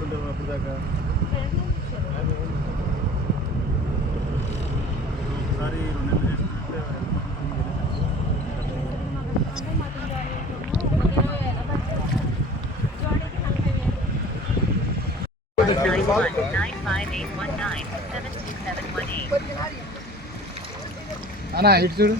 ఎక్కడ ఉంటావు అప్పుడు దాకా? ఒకసారి 2 నెలలు చేసుకుంటే అన్నా ఇటు చూడు.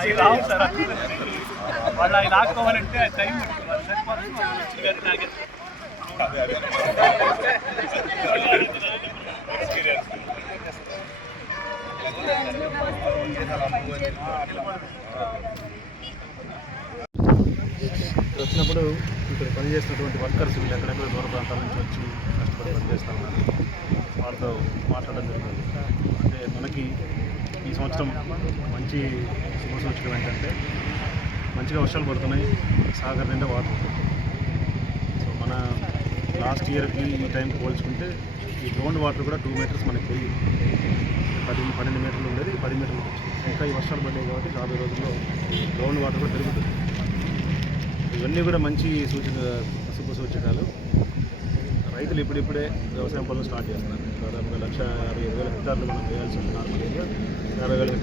అవి రావు సార్, వాళ్ళు అవి రాకపోవాలంటే టైం సరిపోతుంది. వచ్చినప్పుడు ఇక్కడ పనిచేస్తున్నటువంటి వర్కర్స్ ఎక్కడెక్కడ దూర ప్రాంతాల నుంచి వచ్చి కష్టపడి పనిచేస్తూ ఉన్నారు. వాళ్ళతో మాట్లాడడం జరిగింది. అంటే మనకి ఈ సంవత్సరం మంచి శుభ సూచకం ఏంటంటే మంచిగా వర్షాలు పడుతున్నాయి, సాగర్ నిండా వాటర్ ఉంటుంది. సో మన లాస్ట్ ఇయర్కి ఈ టైంకి పోల్చుకుంటే ఈ గ్రౌండ్ వాటర్ కూడా 2 మీటర్స్ మనకి పోయి 12 మీటర్లు ఉండేది, 10 మీటర్లు వచ్చింది. ఇంకా ఈ వర్షాలు పడ్డాయి కాబట్టి రాబోయే రోజుల్లో గ్రౌండ్ వాటర్ కూడా పెరుగుతుంది. ఇవన్నీ కూడా మంచి శుభ సూచకాలు. రైతులు ఇప్పుడిప్పుడే వ్యవసాయం పనులు స్టార్ట్ చేస్తున్నారు. దాదాపుగా 1,55,000 హెక్టార్లు మనం వేయాల్సి ఉంది. నార్మల్గా 50,000